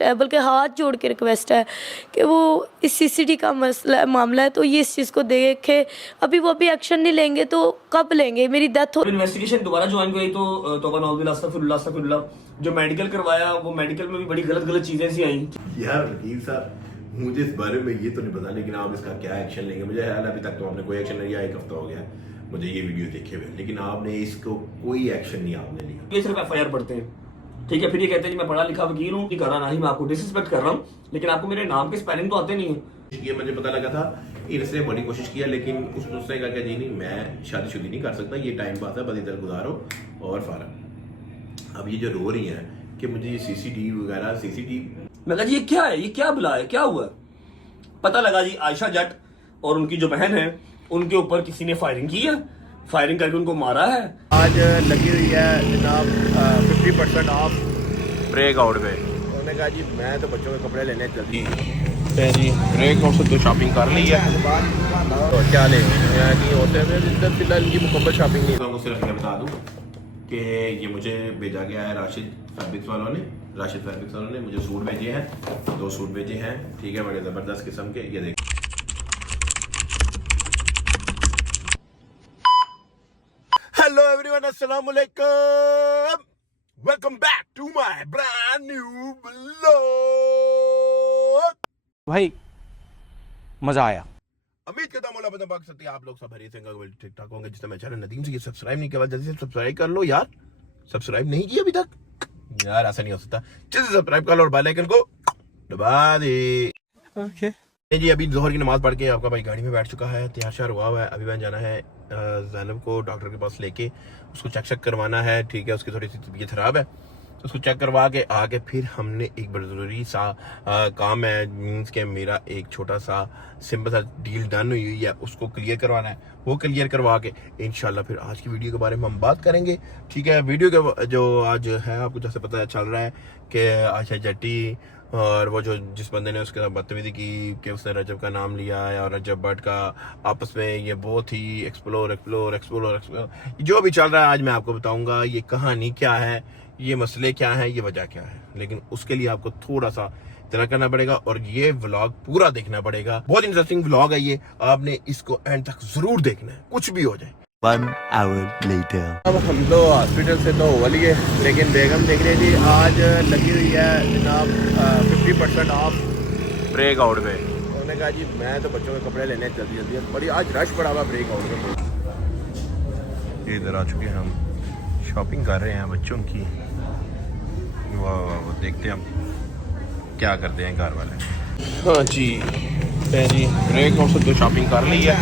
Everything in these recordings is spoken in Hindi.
है, बल्कि हाथ जोड़ के रिक्वेस्ट है कि वो इस सीसीटी का मामला है तो ये इस चीज़ को देखे। अभी वो अभी एक्शन नहीं लेंगे तो कब लेंगे? मेरी डेथ हो। इन्वेस्टिगेशन दोबारा ज्वाइन हुई तो तौबा नाउजुबिल्लाह अस्तगफिरुल्लाह जो मेडिकल करवाया वो मेडिकल में भी बड़ी गलत चीजें सी आई। यार वकील साहब, मुझे इस बारे में ये तो नहीं पता, लेकिन आप इसका क्या एक्शन लेंगे? मुझे ख्याल है अभी तक तो आपने कोई एक्शन नहीं लिया, 1 हफ्ता हो गया मुझे ये वीडियो देखे हुए, लेकिन आपने इसको कोई एक्शन नहीं आपने लिया। ये सिर्फ एफआईआर पढ़ते हैं, ठीक है, फिर ये कहते हैं कि मैं पढ़ा लिखा वकील हूँ, कर रहा ना ही मैं आपको डिसरिस्पेक्ट कर रहा हूँ, लेकिन आपको मेरे नाम के स्पेलिंग तो आते नहीं है। ये मुझे पता लगा था, इसने बड़ी कोशिश किया, लेकिन उसने कहा कि जी नहीं, मैं शादीशुदी नहीं कर सकता, ये टाइम पास है, बस इधर गुजारो और फारा। अब ये जो रो रही है कि मुझे ये सीसीटीवी वगैरह मैं कहा जी ये क्या है, ये क्या बुला है, क्या हुआ? पता लगा जी आयशा जट और उनकी जो बहन है उनके ऊपर किसी ने फायरिंग की है, फायरिंग करके उनको मारा है। आज लगी हुई है जनाब 50% ऑफ ब्रेक आउट पे। उन्होंने कहा जी मैं तो बच्चों के कपड़े लेने जल्दी जी ब्रेक आउट से तो शॉपिंग कर ली है, तो क्या ले नहीं होते हैं फिलहाल इनकी मुकम्मल शॉपिंग नहीं। तो सिर्फ मैं बता दूँ कि ये मुझे भेजा गया है राशिद फैब्रिक्स वालों ने मुझे सूट भेजे हैं, 2 सूट भेजे हैं, ठीक है, बड़े ज़बरदस्त किस्म के। ये देख हेलो एवरीवन, अस्सलाम वालेकुम, welcome back to my brand new blog. भाई मजा आया। उम्मीद करता हूं अल्लाह पाक सत्य आप लोग सब हरी सिंह ठीक ठाक होंगे। जिसने मेरे चैनल नदीम से ये सब्सक्राइब नहीं किया जल्दी से सब्सक्राइब कर लो यार, सब्सक्राइब नहीं किया अभी तक यार, ऐसा नहीं हो सकता। जल्दी सब्सक्राइब कर लो और बेल आइकन को दबा दे। ओके जी, अभी जोहर की नमाज पढ़ के आपका भाई गाड़ी में बैठ चुका है, तैयार शार हुआ है। अभी मैं जाना है ज़ैनब को डॉक्टर के पास लेके, उसको चेक करवाना है, ठीक है, उसकी थोड़ी सी तबीयत खराब है, उसको चेक करवा के आगे फिर हमने एक बड़ा ज़रूरी सा काम है, मीन्स के मेरा एक छोटा सा सिंपल सा डील डन हुई है, उसको क्लियर करवाना है। वो क्लियर करवा के इंशाल्लाह फिर आज की वीडियो के बारे में हम बात करेंगे, ठीक है। वीडियो के जो आज है आपको जैसे पता चल रहा है कि आयशा जट्टी और वो जो जिस बंदे ने उसके साथ बदतमीजी की कि उसने रजब का नाम लिया है और रजब भट्ट का आपस में ये बहुत ही एक्सप्लोर जो भी चल रहा है आज मैं आपको बताऊंगा ये कहानी क्या है, ये मसले क्या है, ये वजह क्या है। लेकिन उसके लिए आपको थोड़ा सा तरह करना पड़ेगा और ये व्लॉग पूरा देखना पड़ेगा। बहुत इंटरेस्टिंग व्लॉग है ये, आपने इसको एंड तक जरूर देखना है, कुछ भी हो जाए। 1 hour later। अब हम तो हॉस्पिटल से तो हो लिए, लेकिन बेगम देख रही थी आज लगी हुई है जनाब 50% ऑफ ब्रेक आउट पे। उन्होंने कहा जी मैं तो बच्चों के कपड़े लेने जल्दी बड़ी आज रश पड़ा हुआ ब्रेक आउट पे। इधर आ चुके हैं हम, शॉपिंग कर रहे हैं बच्चों की। वाह देखते हैं हम क्या करते हैं घर वाले। हाँ जी ब्रेक आउट से तो शॉपिंग कर ली है।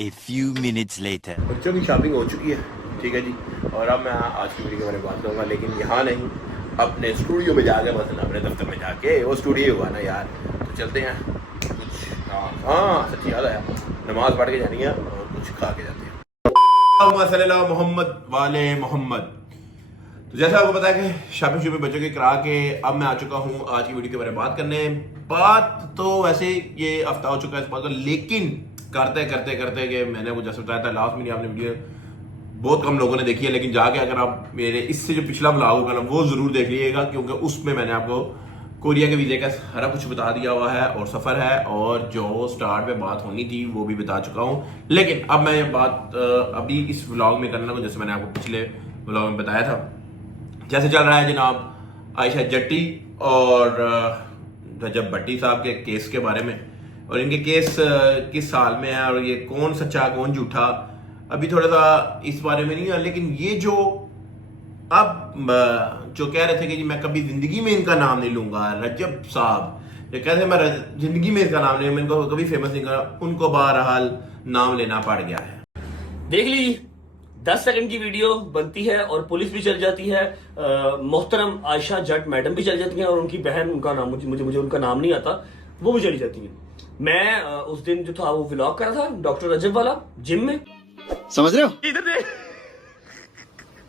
A few minutes later। बच्चों की शॉपिंग हो चुकी है, ठीक है जी, और अब मैं आज की वीडियो के बारे में बात करूँगा, लेकिन यहाँ नहीं, अपने स्टूडियो में जाके, बस अपने दफ्तर में जाके, वो स्टूडियो हुआ ना यार, तो चलते हैं कुछ। हाँ सच्ची याद आया, नमाज पढ़ के जानी है और कुछ खा के जाते हैं। मोहम्मद वाले मोहम्मद। तो जैसा आपको पता है कि शॉपिंग बच्चों के करा के अब मैं आ चुका हूँ आज की वीडियो के बारे में बात करने। बात तो वैसे ये हफ्ता हो चुका है इस बात का, लेकिन करते कि मैंने वो जैसे बताया था लास्ट में, आपने वीडियो बहुत कम लोगों ने देखी है, लेकिन जाके अगर आप मेरे इससे जो पिछला ब्लॉग होगा ना वो जरूर देख लीजिएगा, क्योंकि उसमें मैंने आपको कोरिया के वीज़े का सारा कुछ बता दिया हुआ है और सफ़र है, और जो स्टार्ट में बात होनी थी वो भी बता चुका हूँ। लेकिन अब मैं ये बात अभी इस व्लॉग में करना हूँ, जैसे मैंने आपको पिछले व्लॉग में बताया था, जैसे चल रहा है जनाब आयशा जट्टी और रजब भट्टी साहब के केस के बारे में, और इनके केस किस साल में है और ये कौन सच्चा कौन झूठा, अभी थोड़ा सा इस बारे में नहीं है। लेकिन ये जो अब जो कह रहे थे कि जी मैं कभी जिंदगी में इनका नाम नहीं लूंगा, रजब साहब ये कहते हैं मैं जिंदगी में इनका नाम नहीं, मैं इनको कभी फेमस नहीं करा, उनको बहरहाल नाम लेना पड़ गया है। देख लीजिए 10 सेकंड की वीडियो बनती है और पुलिस भी चल जाती है, मोहतरम आयशा जट मैडम भी चल जाती हैं, और उनकी बहन, उनका नाम मुझे उनका नाम नहीं आता, वो भी चली जाती है। मैं उस दिन जो था वो व्लॉग कर रहा था डॉक्टर रजब वाला जिम में, समझ रहे हो? इधर से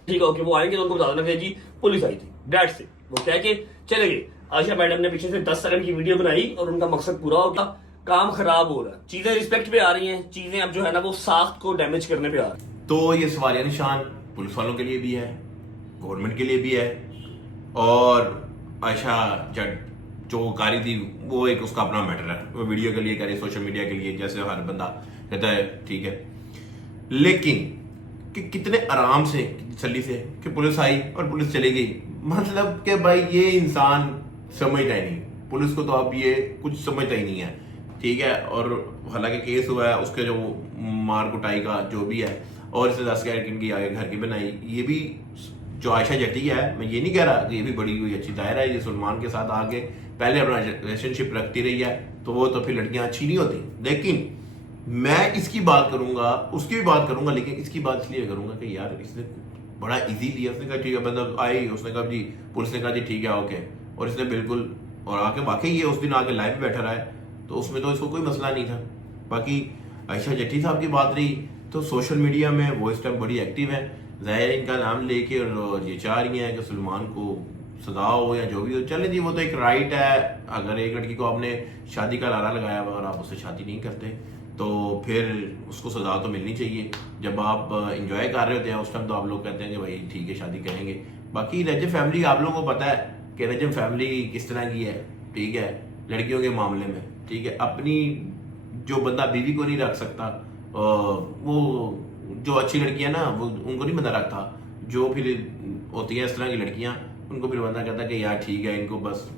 ठीक है, ओके, वो आएंगे तो उनको बता देना कि जी पुलिस आई थी, डैट से वो कह के चले गए। आयशा मैडम ने पीछे से 10 सेकंड की वीडियो बनाई और उनका मकसद पूरा हो गया, काम खराब हो रहा है, चीजें रिस्पेक्ट पे आ रही हैं, चीजें अब जो है ना वो साख्त को डैमेज करने पे आ रही है। तो ये सवालिया निशान पुलिस वालों के लिए भी है, गवर्नमेंट के लिए भी है, और आयशा जट जो कारी थी वो एक उसका अपना मैटर है, वो वीडियो के लिए करे, सोशल मीडिया के लिए, जैसे हर बंदा कहता है ठीक है। लेकिन कि कितने आराम से तसल्ली से कि पुलिस आई और पुलिस चली गई, मतलब कि भाई ये इंसान समझता ही नहीं, पुलिस को तो अब ये कुछ समझता ही नहीं है, ठीक है। और हालांकि केस हुआ है उसके जो मार कुटाई का जो भी है, और इसे 10 कैरेट की आगे घर की बनाई, ये भी जो आयशा जट्टी है, मैं ये नहीं कह रहा कि ये भी बड़ी हुई अच्छी दायरा है, ये सलमान के साथ आके पहले अपना रिलेशनशिप रखती रही है, तो वो तो फिर लड़कियां अच्छी नहीं होती। लेकिन मैं इसकी बात करूंगा, उसकी भी बात करूंगा, लेकिन इसकी बात इसलिए करूंगा कि यार इसने बड़ा इजी लिया, उसने कहा ठीक है, मतलब आई, उसने कहा जी, पुलिस ने कहा जी ठीक है ओके, और इसने बिल्कुल, और आके वाकई ये उस दिन आके लाइव बैठा रहा है, तो उसमें तो इसको कोई मसला नहीं था। बाकी आयशा जट्टी साहब की बात रही तो सोशल मीडिया में वो इस टाइम बड़ी एक्टिव है, ज़ाहिर इनका नाम लेके और ये चाह रही हैं कि सलमान को सजा हो या जो भी हो, चले जी वो तो एक राइट है। अगर एक लड़की को आपने शादी का लारा लगाया हुआ और आप उससे शादी नहीं करते तो फिर उसको सजा तो मिलनी चाहिए। जब आप इंजॉय कर रहे होते हैं उस टाइम तो आप लोग कहते हैं कि भाई ठीक है शादी करेंगे। बाकी रजब फैमिली आप लोगों को पता है कि रजब फैमिली किस तरह की है, ठीक है, लड़कियों के मामले में, ठीक है। अपनी जो बंदा बीवी को नहीं रख सकता, वो जो अच्छी लड़कियां ना वो उनको नहीं बंदा रखता, जो फिर होती है इस तरह की लड़कियां उनको फिर बंदा कहता है कि यार ठीक है, इनको बस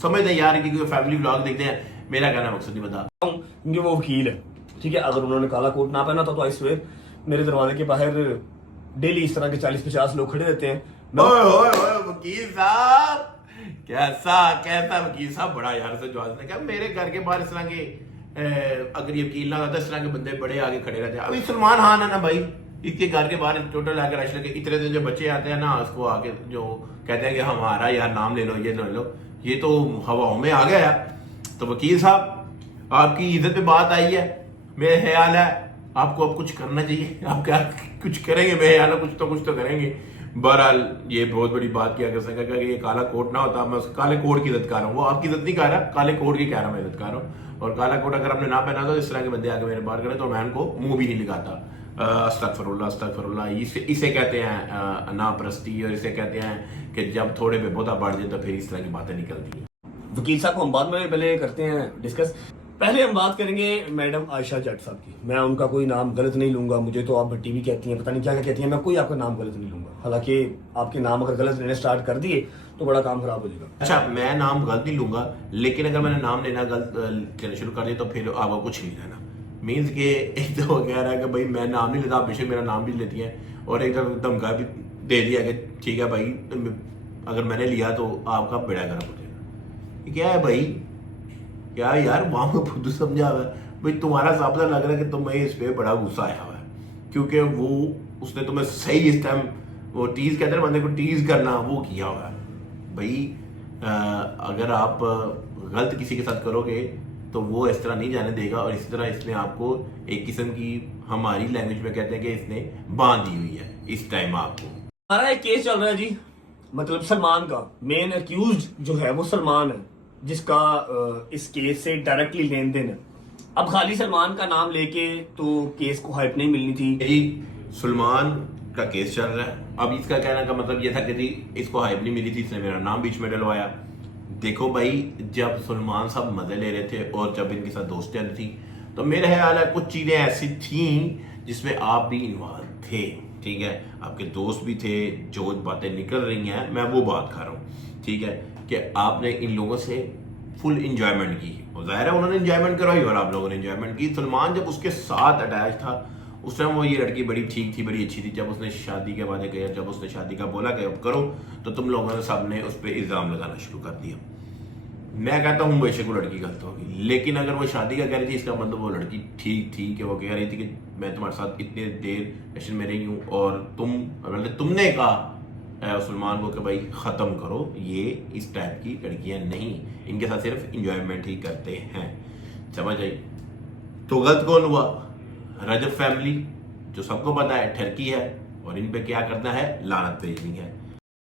समझते हैं यार कि फैमिली व्लॉग देखते हैं। मेरा कहना मकसद नहीं बता क्योंकि वो वकील है, ठीक है। अगर उन्होंने काला कोट ना पहना था तो आई स्वेयर मेरे दरवाजे के बाहर डेली इस तरह के 40-50 लोग खड़े रहते हैं। ओए ओए ओए वकील साहब, कैसा वकील साहब, बड़ा यार से जवाब ने कहा मेरे घर के बाहर इस तरह के अगर ये वकील ना होता इस तरह के बंदे बड़े आगे खड़े रहते हैं। अभी सलमान खान है ना भाई, इसके घर के बाहर टोटल आकर रश लगे, इतने दिन जो बच्चे आते हैं ना उसको आके जो कहते हैं कि हमारा यार नाम ले लो, ये ले लो, ये तो हवाओं में आ गया यार। तो वकील साहब आपकी इज्जत पे बात आई है, मेरा ख्याल है आपको अब कुछ करना चाहिए। आप क्या कुछ करेंगे? मेरे ख्याल है कुछ तो करेंगे। बहरहाल ये बहुत बड़ी बात किया कर सका कि ये काला कोट ना होता, मैं उस काले कोट की इज्जत कर रहा हूँ, वो आपकी इज्जत नहीं कर रहा, काले कोट की कह रहा हूँ, मैं इज्जत कर रहा हूँ। और काला कोट अगर आपने ना पहना तो इस तरह के बंदे आके मेरे बाहर करें तो मैं उनको मुंह भी नहीं लगाता। अस्तगफिरुल्लाह, इसे कहते हैं नापरस्ती, और इसे कहते हैं कि जब थोड़े पे बोधा बढ़ जाए तो फिर इस तरह की बातें निकलती हैं। वकील साहब को हम बाद में पहले करते हैं डिस्कस। पहले हम बात करेंगे मैडम आयशा जट साहब की। मैं उनका कोई नाम गलत नहीं लूंगा, मुझे तो आप भट्टी भी कहती हैं, पता नहीं क्या क्या कहती हैं, मैं कोई आपका नाम गलत नहीं लूंगा। हालांकि आपके नाम अगर गलत लेने स्टार्ट कर दिए तो बड़ा काम खराब हो जाएगा। अच्छा, मैं नाम गलत नहीं लूंगा, लेकिन अगर मैंने नाम लेना गलत लेना शुरू कर दिया तो फिर आपको कुछ नहीं लेना। मीन्स के एक तो वो कह रहा है कि भाई मैं नाम नहीं लेता, आप बेशक मेरा नाम भी लेती हैं, और एक धमका भी दे दिया कि ठीक है भाई अगर मैंने लिया तो आपका बेड़ा गर्म हो जाएगा। क्या है भाई, क्या यार वहां में खुद समझा हुआ है भाई, तुम्हारा सामना लग रहा है कि तुम्हें इस पे बड़ा गुस्सा आया हुआ है, क्योंकि वो उसने तुम्हें सही इस टाइम वो टीज कहते हैं बंदे को टीज करना वो किया हुआ है भाई। अगर आप गलत किसी के साथ करोगे तो वो इस तरह नहीं जाने देगा, और इसी तरह इसने आपको एक किस्म की, हमारी लैंग्वेज में कहते हैं कि इसने बांध दी हुई है इस टाइम आपको। हमारा एक केस चल रहा है जी, मतलब सलमान का मेन अक्यूज जो है वो सलमान है, जिसका इस केस से डायरेक्टली लेन देन है। अब खाली सलमान का नाम लेके तो केस को हाइप नहीं मिलनी थी। यही सलमान का केस चल रहा है। अब इसका कहने का मतलब ये था कि इसको हाइप नहीं मिली थी, इसने मेरा नाम बीच में डलवाया। देखो भाई, जब सलमान साहब मजे ले रहे थे और जब इनके साथ दोस्तियां थी तो मेरा ख्याल है कुछ चीजें ऐसी थी जिसमें आप भी इन्वॉल्व थे, ठीक है, आपके दोस्त भी थे। जो बातें निकल रही हैं मैं वो बात कर रहा हूँ, ठीक है, कि आपने इन लोगों से फुल इंजॉयमेंट की, और जाहिर है उन्होंने इंजॉयमेंट करवाई और आप लोगों ने इंजॉयमेंट की। सलमान जब उसके साथ अटैच था उस टाइम वो ये लड़की बड़ी ठीक थी, बड़ी अच्छी थी। जब उसने शादी के वादे किया, जब उसने शादी का बोला कि अब करो, तो तुम लोगों ने सब ने उस पर इल्जाम लगाना शुरू कर दिया। मैं कहता हूँ बेशक वो लड़की गलत होगी, लेकिन अगर वो शादी का कह रही थी इसका मतलब वो लड़की ठीक थी कि वो कह रही थी कि मैं तुम्हारे साथ इतने देर रिलेशन में रही हूँ और तुमने कहा सलमान को कि भाई ख़त्म करो, ये इस टाइप की लड़कियां नहीं, इनके साथ सिर्फ इंजॉयमेंट ही करते हैं। समझ आई? तो गलत कौन हुआ? रजब फैमिली, जो सबको पता है ठरकी है, और इन पे क्या करना है, लानत भेजनी है।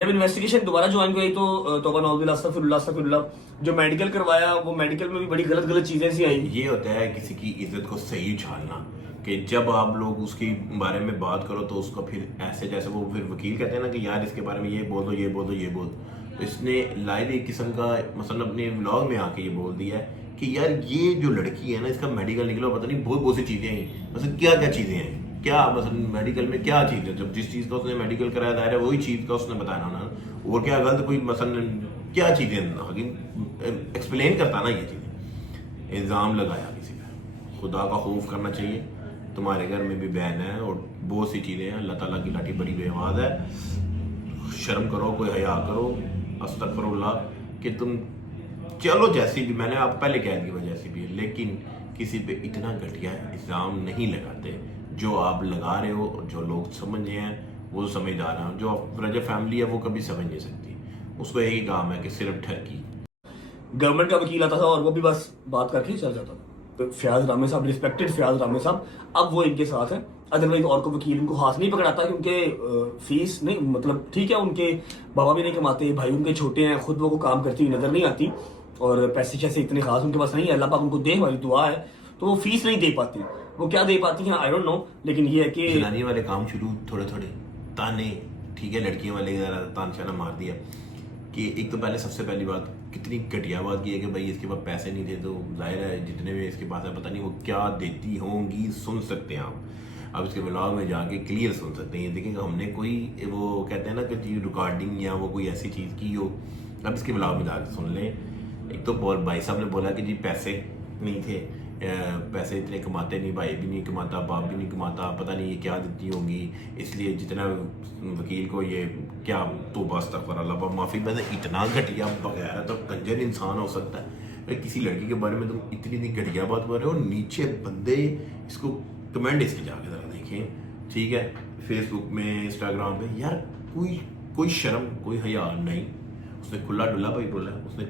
जब इन्वेस्टिगेशन दोबारा ज्वाइन हुई तो तौबा नाउज़ुबिल्लाह अस्तगफिरुल्लाह, जो मेडिकल करवाया वो मेडिकल में भी बड़ी गलत चीजें सी आई। ये होता है किसी की इज्जत को सही उछालना, कि जब आप लोग उसके बारे में बात करो तो उसको फिर ऐसे जैसे वो फिर वकील कहते हैं ना कि यार इसके बारे में ये बोल दो, ये बोल दो, ये बोल, तो इसने लाइव एक किस्म का मसलन अपने व्लॉग में आके ये बोल दिया है कि यार ये जो लड़की है ना, इसका मेडिकल निकला पता नहीं बहुत बहुत सी चीज़ें हैं, मतलब क्या क्या चीज़ें हैं, क्या मतलब मेडिकल में क्या चीज़ है, जब जिस चीज़ का उसने मेडिकल कराया दायरा है वही चीज़ का उसने बताया ना, और क्या गलत कोई मसलन क्या चीज़ें एक्सप्लेन करता ना, ये चीज़ें इल्ज़ाम लगाया किसी पे। खुदा का खौफ करना चाहिए, तुम्हारे घर में भी बहन है और बहुत सी चीज़ें हैं, अल्लाह ताला की लाठी बड़ी बेआवाज़ है, शर्म करो, कोई हया करो, अस्तगफिरुल्लाह कि तुम चलो जैसी भी, मैंने आपको पहले कह दिया जैसी भी है, लेकिन किसी पे इतना घटिया इल्ज़ाम नहीं लगाते जो आप लगा रहे हो। जो लोग समझ रहे हैं वो समझदार हैं, जो रजब फैमिली है वो कभी समझ नहीं सकती, उसको एक ही काम है कि सिर्फ ठरकी। गवर्नमेंट का वकील आता था और वो भी बस बात करके ही चल जाता था। तो फयाज रामे साहब, रिस्पेक्टेड फयाज रामे साहब, अब वो इनके साथ हैं। अदरवाइज और को वकील उनको हाथ नहीं पकड़ाता, क्योंकि फीस नहीं, मतलब ठीक है उनके बाबा भी नहीं कमाते, भाई उनके छोटे हैं, खुद वो को काम करती हुई नजर नहीं आती, और पैसे शैसे इतने खास उनके पास नहीं है, अल्लाह पाक उनको दे, हमारी दुआ है, तो वो फीस नहीं दे पाती। वो क्या दे पाती हैं आई डोंट नो, लेकिन ये है कि जनानी वाले काम शुरू थोड़े थोड़े ताने, ठीक है, लड़कियों वाले तान शाना मार दिया कि एक तो पहले सबसे पहली बात कितनी घटिया बात की है कि भाई इसके पास पैसे नहीं दे, तो जाहिर है जितने भी इसके पास है पता नहीं वो क्या देती होंगी, सुन सकते हैं आप अब इसके ब्लॉग में जाके क्लियर सुन सकते हैं। देखिए हमने कोई वो कहते हैं ना कि चीज़ रिकॉर्डिंग या वो कोई ऐसी चीज़ की हो, अब इसके ब्लॉग में जाके सुन लें। एक तो भाई साहब ने बोला कि जी पैसे नहीं थे, पैसे इतने कमाते नहीं, भाई भी नहीं कमाता, बाप भी नहीं कमाता, पता नहीं ये क्या देती होंगी, इसलिए जितना वकील को ये क्या तो बस तक पर अल्लाह माफ़ी, मैंने इतना घटिया बगैर तो कंजर इंसान हो सकता है। किसी लड़की के बारे में तुम इतनी घटिया बात बोल रहे हो, नीचे बंदे इसको कमेंट इसके जाके ज़रा देखें, ठीक है, फेसबुक में, इंस्टाग्राम पे, यार कोई शर्म, कोई हया नहीं। उसने खुला डुला भाई बोला, उसने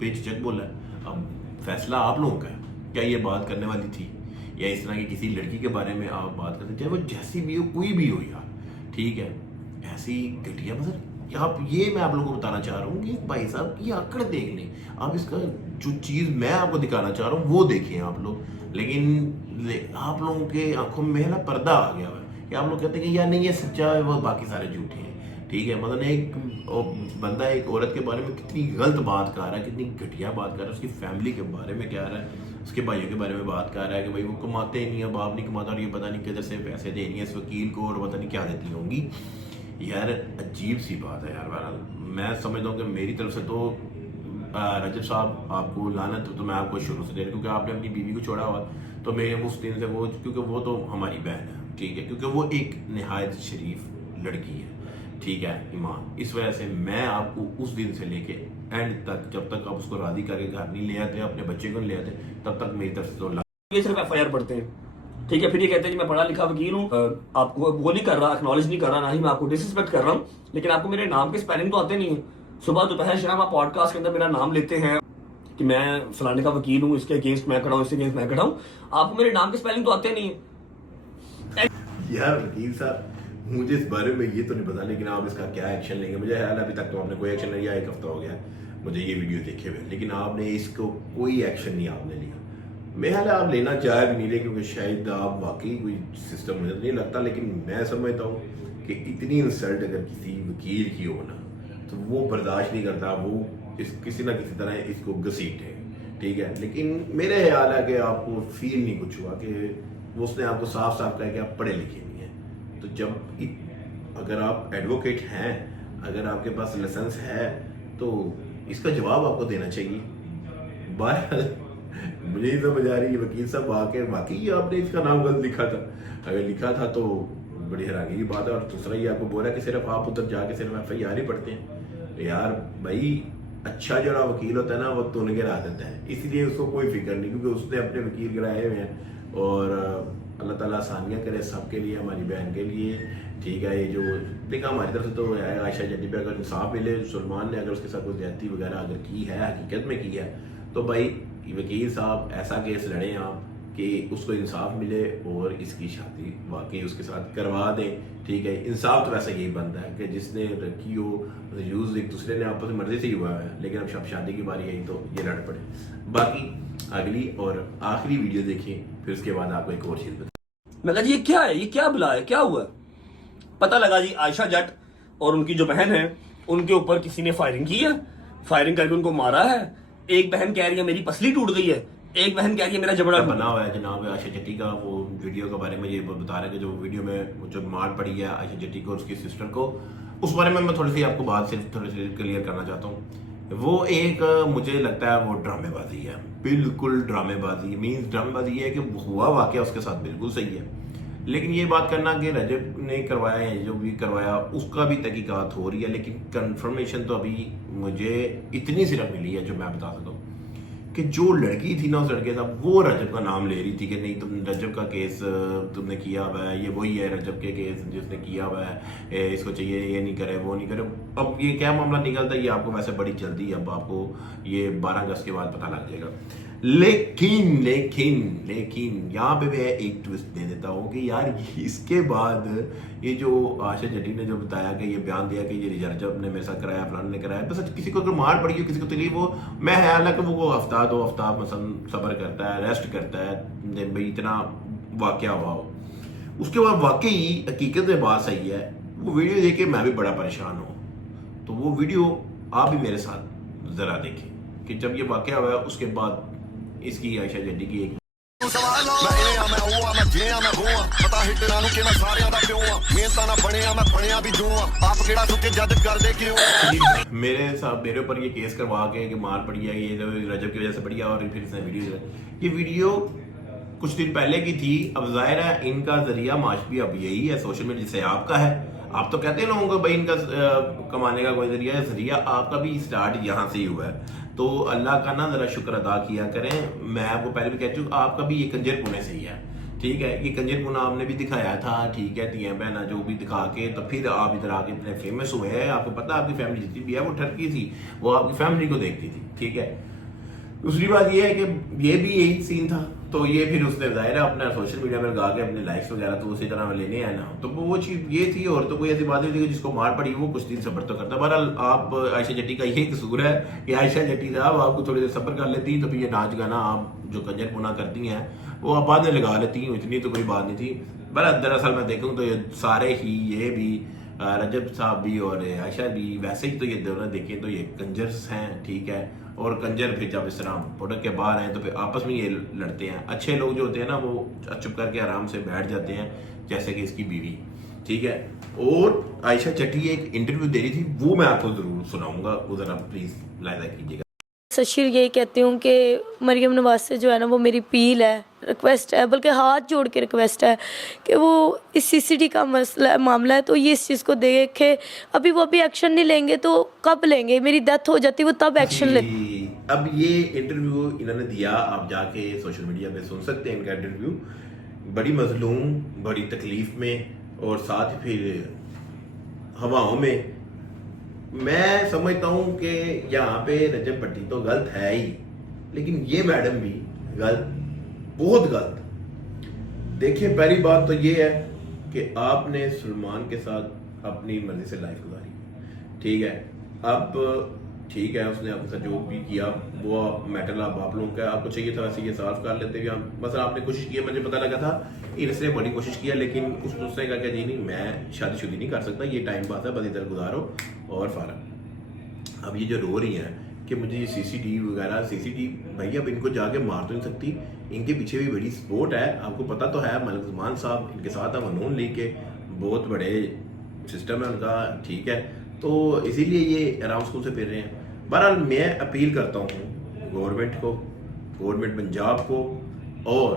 बेझिझक बोला। अब फैसला आप लोगों का है, क्या ये बात करने वाली थी, या इस तरह की किसी लड़की के बारे में आप बात करते, चाहे वो जैसी भी हो, कोई भी हो यार, ठीक है, ऐसी घटिया मतलब आप, ये मैं आप लोगों को बताना चाह रहा हूँ कि भाई साहब की आंकड़ देख लें आप, इसका जो चीज़ मैं आपको दिखाना चाह रहा हूँ वो देखें आप लोग। लेकिन आप लोगों के आंखों में ना पर्दा आ गया है कि आप लोग कहते हैं कि यार नहीं ये सच्चा है, वो बाकी सारे झूठे हैं, ठीक है। मतलब एक बंदा एक औरत के बारे में कितनी गलत बात कर रहा है, कितनी घटिया बात कर रहा है, उसकी फैमिली के बारे में क्या रहा है, उसके भाइयों के बारे में बात कर रहा है कि भाई वो कमाते ही नहीं है, बाप नहीं कमाता, और ये पता नहीं किधर से पैसे दे रही है इस वकील को, और पता नहीं क्या देती होंगी। यार अजीब सी बात है यार। बहरहाल मैं समझता हूँ कि मेरी तरफ से तो रजब साहब आपको लानत तो मैं आपको शुरू से दे रहा हूँ, क्योंकि आपने अपनी बीवी को छोड़ा हुआ, तो मैं उस दिन से वो, क्योंकि वो तो हमारी बहन है, ठीक है, क्योंकि वो एक नहायत शरीफ लड़की है, ठीक है, ईमान। इस वजह से मैं आपको उस दिन से लेके एंड तक, जब तक आप उसको राजी करके घर नहीं ले आते, अपने बच्चे को ले आते, तब तक मेरी तरफ से तो ये सिर्फ FIR पढ़ते हैं, ठीक है। फिर ये कहते हैं कि मैं पढ़ा लिखा वकील हूँ, आपको वो नहीं कर रहा, एक्नॉलेज नहीं कर रहा, ना ही मैं आपको डिसरिस्पेक्ट कर रहा हूँ, लेकिन आपको मेरे नाम के स्पेलिंग तो आते नहीं है। सुबह दोपहर शाम आप पॉडकास्ट के अंदर मेरा नाम लेते हैं कि मैं फलाने का वकील हूँ, इसके अगेंस्ट मैं खड़ा हूँ, इसके अगेंस्ट मैं खड़ा हूँ, आपको मेरे नाम के स्पेलिंग तो आते नहीं है। यार वकील साहब मुझे इस बारे में ये तो नहीं पता, लेकिन आप इसका क्या एक्शन लेंगे मुझे ख्याल अभी तक तो आपने कोई एक्शन नहीं लिया, 1 हफ्ता हो गया मुझे ये वीडियो देखे हुए, लेकिन आपने इसको कोई एक्शन नहीं आपने लिया। मैं हाल आप लेना चाहे भी नहीं ले, क्योंकि शायद आप वाकई कोई सिस्टम मुझे नहीं लगता, लेकिन मैं समझता हूँ कि इतनी इंसल्ट अगर किसी वकील की हो ना, तो वो बर्दाश्त नहीं करता, वो किसी ना किसी तरह इसको घसीटे, ठीक है। लेकिन मेरे ख्याल है कि आपको फील नहीं कुछ हुआ कि वो उसने आपको साफ साफ कहा कि आप पढ़े लिखे नहीं हैं। तो जब अगर आप एडवोकेट हैं, अगर आपके पास लाइसेंस है, तो इसका जवाब आपको देना चाहिए। बहरहाल मुझे ही समझ आ रही है वकील साहब आके वाकई आपने इसका नाम गलत लिखा था, अगर लिखा था तो बड़ी हैरानी की बात है। और दूसरा ये आपको बोला कि सिर्फ आप उधर जाके सिर्फ FIR ही पढ़ते हैं, तो यार भाई अच्छा जो वकील होता है ना वो तुन के रह देता है, इसलिए उसको कोई फिक्र नहीं, क्योंकि उसने अपने वकील गिराए हुए हैं। और अल्लाह ताला आसानियाँ करे सबके लिए, हमारी बहन के लिए, ठीक है। ये जो देखा हमारी तरफ से तो है, आयशा जड्डी पे अगर इंसाफ मिले, सलमान ने अगर उसके साथ कोई ज्यादती वगैरह अगर की है, हकीकत में की है, तो भाई वकील साहब ऐसा केस लड़ें आप कि उसको इंसाफ मिले और इसकी शादी वाकई उसके साथ करवा दें, ठीक है। इंसाफ तो वैसा यही बनता है कि जिसने रखी हो, यूज एक दूसरे ने आपस में मर्जी से ही हुआ है, लेकिन अब शादी की बारी आई तो ये लड़ पड़े। बाकी अगली और आखिरी वीडियो देखिए, फिर उसके बाद आपको एक और चीज बताऊं। मैं कहा जी ये क्या है, ये क्या बुला है, क्या हुआ? पता लगा जी आयशा जट और उनकी जो बहन है उनके ऊपर किसी ने फायरिंग की है, फायरिंग करके उनको मारा है। एक बहन कह रही है मेरी पसली टूट गई है, एक बहन कह रही है मेरा जबड़ा बना हुआ है। जनाब आयशा जट्टी का वो वीडियो के बारे में ये बता रहे हैं कि जो वीडियो में जो मार पड़ी है आयशा जट्टी को और उसकी सिस्टर को, उस बारे में मैं थोड़ी सी आपको बात सिर्फ थोड़ी सी क्लियर करना चाहता हूँ। वो एक मुझे लगता है वो ड्रामेबाजी है, बिल्कुल ड्रामेबाजी। मीन्स ड्रामेबाजी है कि हुआ वाकया उसके साथ बिल्कुल सही है, लेकिन ये बात करना कि रजब ने करवाया है, जो भी करवाया उसका भी तहकीकात हो रही है, लेकिन कंफर्मेशन तो अभी मुझे इतनी सिर्फ मिली है जो मैं बता सकता हूँ कि जो लड़की थी ना उस लड़के का, वो रजब का नाम ले रही थी कि नहीं तुम रजब का केस तुमने किया हुआ है, ये वही है रजब के केस जिसने किया हुआ है, इसको चाहिए ये नहीं करे वो नहीं करे। अब ये क्या मामला निकलता है ये आपको वैसे बड़ी जल्दी, अब आपको ये 12 अगस्त के बाद पता लग जाएगा। लेकिन लेकिन लेकिन यहाँ पे मैं एक ट्विस्ट दे देता हूँ कि यार इसके बाद ये जो आशा जट्टी ने जो बताया कि ये बयान दिया कि ये रजब ने मेरे साथ कराया, फलान ने कराया, बस किसी को अगर मार पड़ी हो किसी को तकलीफ हो, मैं हालांकि वो हफ्ता 2 हफ्ता मसलन सब्र करता है, रेस्ट करता है भाई इतना वाकया हुआ हो। उसके बाद वाकई हकीकत में बात सही है, वो वीडियो देख के मैं भी बड़ा परेशान हूँ। तो वो वीडियो आप भी मेरे साथ जरा देखें कि जब ये वाकया हुआ है उसके बाद इसकी आयशा जट्टी की एक मेरे ऊपर ये केस करवा के मार पड़ी है, ये रजब की वजह से पड़ी है, और फिर इसने ये वीडियो कुछ दिन पहले की थी। अब जाहिर है इनका जरिया माश भी अब यही है सोशल मीडिया, जैसे आपका है। आप तो कहते हैं लोगों को भाई इनका कमाने का कोई जरिया है, जरिया आपका भी स्टार्ट यहाँ से ही हुआ है। तो अल्लाह का ना जरा शुक्र अदा किया करें। मैं आपको पहले भी कह चुका आपका भी ये कंजर पुणे से ही है, ठीक है। ये कंजर पुना आपने भी दिखाया था, ठीक है, तियां बहना जो भी दिखा के तो फिर आप इधर आके इतने फेमस हुए हैं। आपको पता है आपकी फैमिली जितनी भी है वो ठरकी थी, वो आपकी फैमिली को देखती थी, ठीक है। दूसरी बात ये है कि ये भी यही सीन था, तो ये फिर उसने जाहिर है अपना सोशल मीडिया में लगा के अपने लाइक्स वगैरह तो उसी तरह लेने आए ना, तो वो चीज ये थी। और तो कोई ऐसी बात नहीं थी कि जिसको मार पड़ी वो कुछ दिन सब्र तो करता। बहरहाल आप आयशा जट्टी का यही कसूर है कि आयशा जट्टी साहब आपको थोड़ी देर सब्र कर लेती तो फिर ये नाच गाना आप जो कंजर पुना करती हैं वो आप बाद में लगा लेती हैं, इतनी तो कोई बात नहीं थी। बहरहाल दरअसल मैं देखूँ तो ये सारे ही ये भी रजब साहब भी और आयशा भी वैसे ही तो ये दोनों देखें तो ये कंजर्स हैं, ठीक है। और कंजर फिर जब इस तरह प्रोडक्ट के बाहर हैं तो फिर आपस में ये लड़ते हैं। अच्छे लोग जो होते हैं ना वो चुप करके आराम से बैठ जाते हैं, जैसे कि इसकी बीवी, ठीक है। और आयशा जट्टी एक इंटरव्यू दे रही थी, वो मैं आपको जरूर सुनाऊंगा, वो जरा प्लीज लाइजा कीजिएगा। सशीर यही कहती हूँ कि मरियम नवाज से जो है ना वो मेरी अपील है, रिक्वेस्ट है, बल्कि हाथ जोड़ के रिक्वेस्ट है कि वो इस सीसीडी का मामला है तो ये इस चीज़ को देखे। अभी वो अभी एक्शन नहीं लेंगे तो कब लेंगे, मेरी डेथ हो जाती वो तब एक्शन ले। अब ये इंटरव्यू इन्होंने दिया, आप जाके सोशल मीडिया पे सुन सकते हैं इनका इंटरव्यू। बड़ी मजलूम, बड़ी तकलीफ में और साथ ही फिर हवाओं में। मैं समझता हूँ कि यहाँ पे रजब भट्टी तो गलत है ही, लेकिन ये मैडम भी गलत, बहुत गलत। देखिए पहली बात तो ये है कि आपने सलमान के साथ अपनी मर्जी से लाइफ गुजारी, ठीक है। अब ठीक है उसने आपके साथ जो भी किया वो मैटर आप लोगों का, आपको चाहिए था वैसे ये सॉल्व कर लेते हुए। बस आपने कोशिश की, मुझे पता लगा था इसने बड़ी कोशिश किया, लेकिन उसने कहा कि जी नहीं मैं शादी नहीं कर सकता, ये टाइम पास है, बस इधर गुजारो और फारा। अब ये जो रो रही हैं कि मुझे ये सीसीडी वगैरह, सीसीडी भाई अब इनको जाके मार तो नहीं सकती, इनके पीछे भी बड़ी सपोर्ट है। आपको पता तो है मलिक ज़मान साहब इनके साथ है, मनून लीग के बहुत बड़े सिस्टम है उनका, ठीक है। तो इसीलिए ये आराम स्कूल से फिर रहे हैं। बहरहाल मैं अपील करता हूँ गवर्नमेंट को, गवर्नमेंट पंजाब को और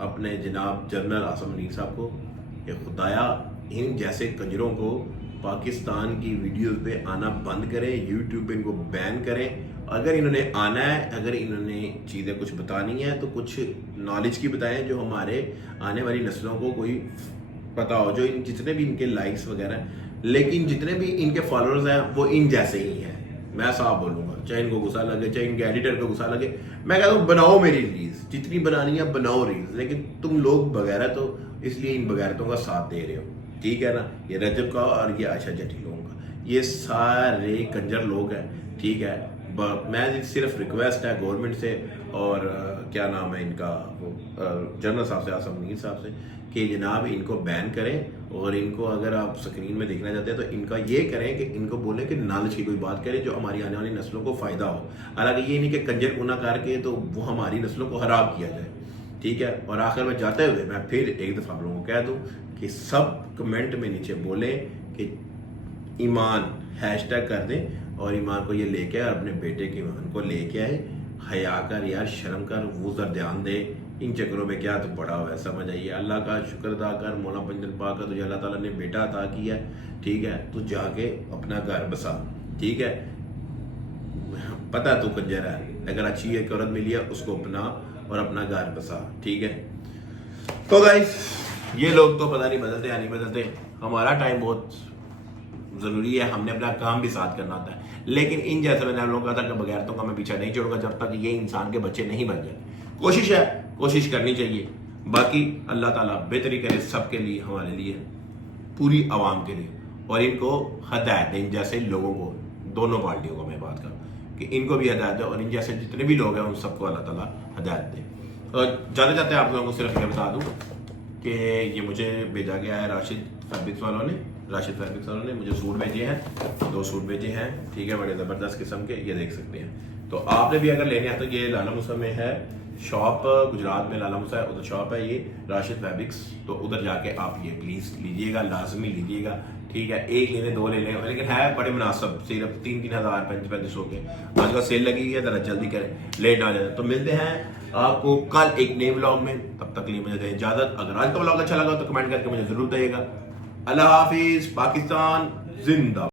अपने जनाब जनरल आसम मुनीर साहब को कि खुदाया इन जैसे कंजरों को पाकिस्तान की वीडियोस पे आना बंद करें, यूट्यूब पे इनको बैन करें। अगर इन्होंने आना है, अगर इन्होंने चीज़ें कुछ बतानी है तो कुछ नॉलेज की बताएं जो हमारे आने वाली नस्लों को कोई पता हो। जो इन जितने भी इनके लाइक्स वगैरह, लेकिन जितने भी इनके फॉलोअर्स हैं वो इन जैसे ही हैं, मैं साफ बोलूंगा। चाहे इनको गुस्सा लगे, चाहे इनके एडिटर को गुस्सा लगे, मैं कहता हूँ बनाओ मेरी रील्स, जितनी बनानी है बनाओ रील्स, लेकिन तुम लोग बगैरत हो इसलिए इन बगैरतों का साथ दे रहे हो, ठीक है ना। ये रजब का और ये आयशा जट्टी लोगों का, ये सारे कंजर लोग हैं, ठीक है। मैं सिर्फ रिक्वेस्ट है गवर्नमेंट से और क्या नाम है इनका वो जनरल साहब से, आसम मुनीर साहब से, कि जनाब इनको बैन करें और इनको अगर आप स्क्रीन में देखना चाहते हैं तो इनका ये करें कि इनको बोलें कि नॉलेज की कोई बात करें जो हमारी आने वाली नस्लों को फ़ायदा हो। हालांकि ये नहीं कि कंजर गुना करके तो वो हमारी नस्लों को खराब किया जाए, ठीक है। और आखिर में जाते हुए मैं फिर एक दफ़ा आप लोगों को कह दूँ कि सब कमेंट में नीचे बोलें कि ईमान हैशटैग कर दें और ईमान को ये लेके आए और अपने बेटे के ईमान को लेके आए। हया कर यार, शर्म कर, वो जर ध्यान दे इन चक्करों में, क्या तो पड़ा हुआ है, समझ आइए। अल्लाह का शुक्र अदा कर, मौला पंजन पाक का तुझे अल्लाह ताला ने बेटा अता किया, ठीक है। तू जाके अपना घर बसा, ठीक है। पता तू कंजर है, अगर अच्छी एक औरत मिली है उसको अपना और अपना घर बसा, ठीक है। तो गाइस ये लोग तो पता नहीं बदलते या नहीं बदलते, हमारा टाइम बहुत ज़रूरी है, हमने अपना काम भी साथ करना होता है। लेकिन इन जैसे मैंने आप लोगों का था कि बगैरतों का मैं पीछा नहीं छोड़ूंगा जब तक ये इंसान के बच्चे नहीं बन जाए। कोशिश है, कोशिश करनी चाहिए। बाकी अल्लाह ताला बेहतरी करे सबके लिए, हमारे लिए, पूरी आवाम के लिए। और इनको हदायत दें, इन जैसे लोगों को, दोनों पार्टियों को मैं बात करूँ कि इनको भी हदायत दें और इन जैसे जितने भी लोग हैं उन सबको अल्लाह ताला हदायत दें। और जाते जाते आप लोगों को सिर्फ ये बता दूँ कि ये मुझे भेजा गया है राशिद फैब्रिक्स वालों ने मुझे सूट भेजे हैं, 2 सूट भेजे हैं, ठीक है, बड़े ज़बरदस्त किस्म के, ये देख सकते हैं। तो आपने भी अगर लेने हैं तो ये लाला मूसा में है शॉप, गुजरात में लाला मूसा है, उधर शॉप है ये राशिद फैब्रिक्स, तो उधर जाके आप ये प्लीज़ लीजिएगा, लाजमी लीजिएगा, ठीक है। एक लेने 2 ले लें, लेकिन है बड़े मुनासिब, सिर्फ 3-3 हज़ार 3500 के आजकल सेल लगी है, ज़रा जल्दी करें, लेट ना जाए। तो मिलते हैं आपको कल एक नए व्लॉग में, तब तक के लिए मुझे दें इजाज़त। अगर आज का व्लॉग अच्छा लगा तो कमेंट करके मुझे ज़रूर बताइएगा। अल्लाह हाफिज़, पाकिस्तान जिंदा।